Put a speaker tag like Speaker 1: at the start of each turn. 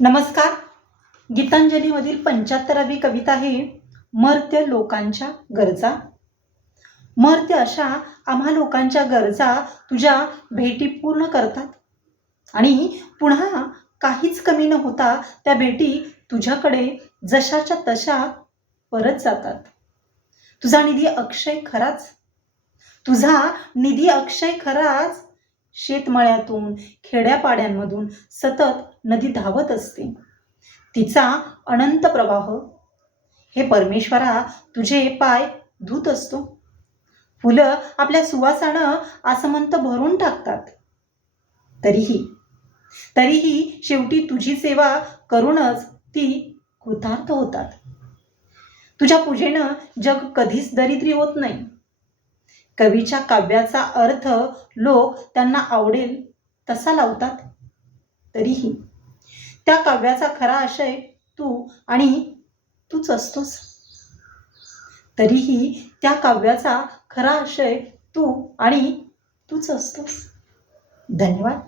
Speaker 1: नमस्कार. गीतांजलीमधील पंच्याहत्तरावी कविता आहे मर्त्य लोकांच्या गरजा. मर्त्य अशा आम्हा लोकांच्या गरजा तुझ्या भेटी पूर्ण करतात. आणि पुन्हा काहीच कमी न होता त्या भेटी तुझ्याकडे जशाच्या तशा परत जातात. तुझा निधी अक्षय खराच. तुझा निधी अक्षय खराच. शेतमळ्यातून खेड्यापाड्यांमधून सतत नदी धावत असते. तिचा अनंत प्रवाह हे परमेश्वरा तुझे पाय धुत असतो. फुलं आपल्या सुवासानं आसमंत भरून टाकतात. तरीही तरीही शेवटी तुझी सेवा करूनच ती कृतार्थ होतात. तुझ्या पूजेनं जग कधीच दरिद्री होत नाही. कवीच्या काव्याचा अर्थ लोक त्यांना आवडेल तसा लावतात. तरीही त्या काव्याचा खरा आशय तू आणि तूच असतोस. तरीही त्या काव्याचा खरा आशय तू आणि तूच असतोस. धन्यवाद.